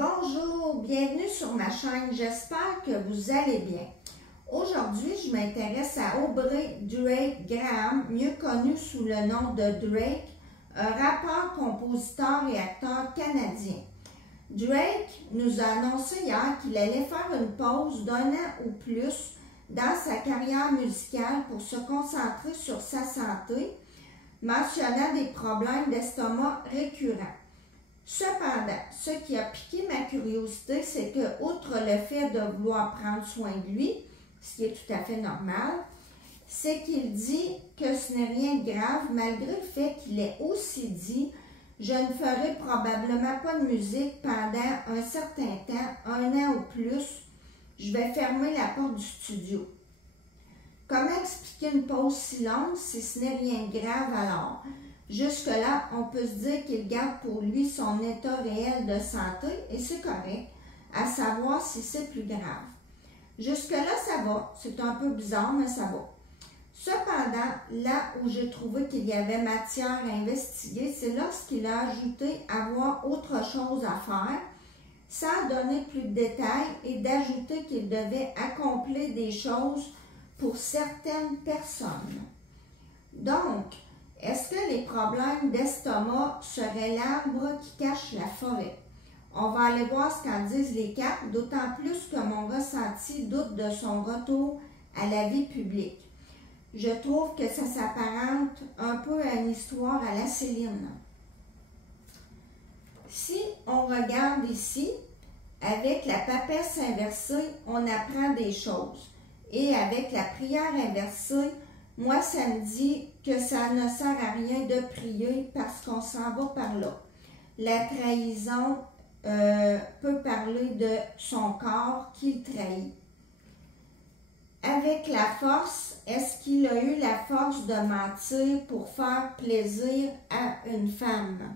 Bonjour, bienvenue sur ma chaîne, j'espère que vous allez bien. Aujourd'hui, je m'intéresse à Aubrey Drake Graham, mieux connu sous le nom de Drake, un rappeur, compositeur et acteur canadien. Drake nous a annoncé hier qu'il allait faire une pause d'1 an ou plus dans sa carrière musicale pour se concentrer sur sa santé, mentionnant des problèmes d'estomac récurrents. Cependant, ce qui a piqué ma curiosité, c'est que, outre le fait de vouloir prendre soin de lui, ce qui est tout à fait normal, c'est qu'il dit que ce n'est rien de grave, malgré le fait qu'il ait aussi dit « Je ne ferai probablement pas de musique pendant un certain temps, 1 an ou plus, je vais fermer la porte du studio. » Comment expliquer une pause si longue si ce n'est rien de grave alors? Jusque-là, on peut se dire qu'il garde pour lui son état réel de santé et c'est correct, à savoir si c'est plus grave. Jusque-là, ça va. C'est un peu bizarre, mais ça va. Cependant, là où j'ai trouvé qu'il y avait matière à investiguer, c'est lorsqu'il a ajouté avoir autre chose à faire, sans donner plus de détails et d'ajouter qu'il devait accomplir des choses pour certaines personnes. Donc, est-ce que les problèmes d'estomac seraient l'arbre qui cache la forêt? On va aller voir ce qu'en disent les cartes, d'autant plus que mon ressenti doute de son retour à la vie publique. Je trouve que ça s'apparente un peu à une histoire à la Céline. Si on regarde ici, avec la papesse inversée, on apprend des choses. Et avec la prière inversée, moi, ça me dit que ça ne sert à rien de prier parce qu'on s'en va par là. La trahison peut parler de son corps qu'il trahit. Avec la force, est-ce qu'il a eu la force de mentir pour faire plaisir à une femme?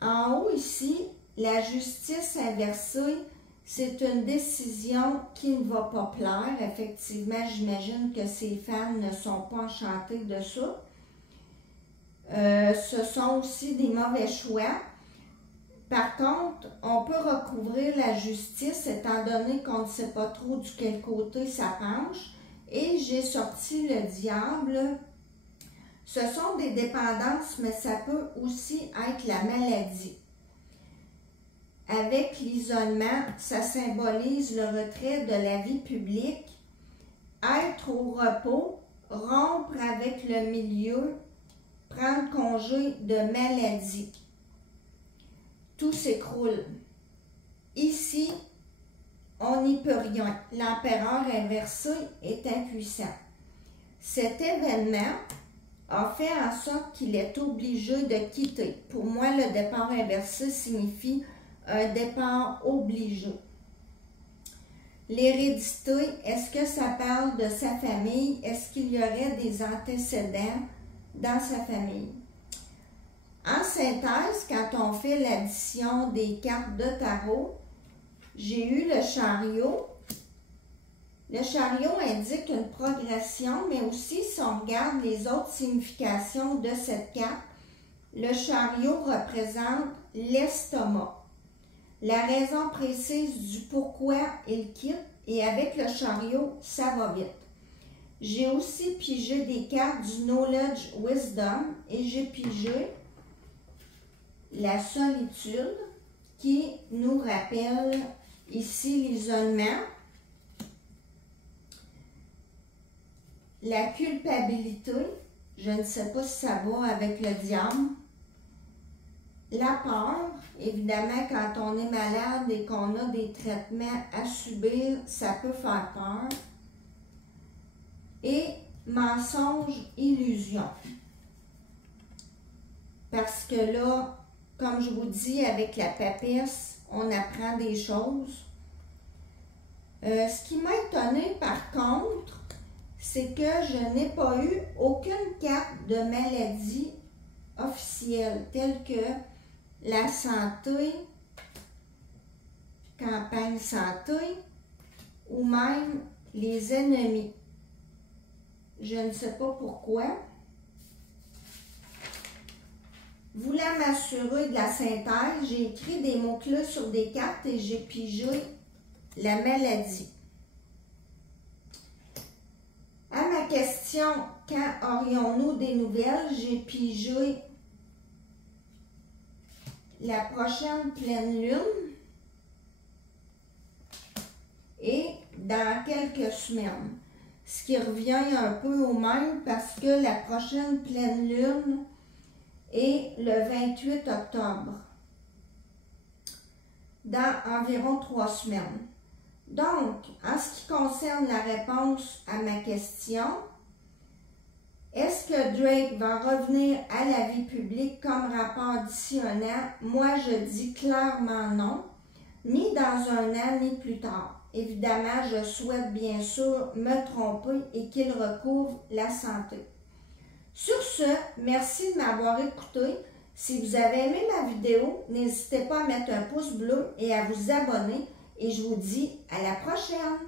En haut ici, la justice inversée, c'est une décision qui ne va pas plaire. Effectivement, j'imagine que ces femmes ne sont pas enchantées de ça. Ce sont aussi des mauvais choix. Par contre, on peut recouvrir la justice étant donné qu'on ne sait pas trop de quel côté ça penche. Et j'ai sorti le diable. Ce sont des dépendances, mais ça peut aussi être la maladie. Avec l'isolement, ça symbolise le retrait de la vie publique, être au repos, rompre avec le milieu, prendre congé de maladie. Tout s'écroule. Ici, on n'y peut rien. L'empereur inversé est impuissant. Cet événement a fait en sorte qu'il est obligé de quitter. Pour moi, le départ inversé signifie un départ obligé. L'hérédité, est-ce que ça parle de sa famille? Est-ce qu'il y aurait des antécédents dans sa famille? En synthèse, quand on fait l'addition des cartes de tarot, j'ai eu le chariot. Le chariot indique une progression, mais aussi si on regarde les autres significations de cette carte, le chariot représente l'estomac. La raison précise du pourquoi il quitte et avec le chariot, ça va vite. J'ai aussi pigé des cartes du Knowledge Wisdom et j'ai pigé la solitude qui nous rappelle ici l'isolement, la culpabilité, je ne sais pas si ça va avec le diable, la peur, évidemment, quand on est malade et qu'on a des traitements à subir, ça peut faire peur. Et mensonge, illusion. Parce que là, comme je vous dis, avec la papesse, on apprend des choses. Ce qui m'a étonné, par contre, c'est que je n'ai pas eu aucune carte de maladie officielle, telle que la santé, campagne santé, ou même les ennemis. Je ne sais pas pourquoi. Voulant m'assurer de la synthèse, j'ai écrit des mots-clés sur des cartes et j'ai pigé la maladie. À ma question, quand aurions-nous des nouvelles, j'ai pigé la prochaine pleine lune et dans quelques semaines. Ce qui revient un peu au même parce que la prochaine pleine lune est le 28 octobre, dans environ 3 semaines. Donc, en ce qui concerne la réponse à ma question, est-ce que Drake va revenir à la vie publique comme rapport d'ici un an? Moi, je dis clairement non, ni dans un an, ni plus tard. Évidemment, je souhaite bien sûr me tromper et qu'il recouvre la santé. Sur ce, merci de m'avoir écouté. Si vous avez aimé ma vidéo, n'hésitez pas à mettre un pouce bleu et à vous abonner. Et je vous dis à la prochaine!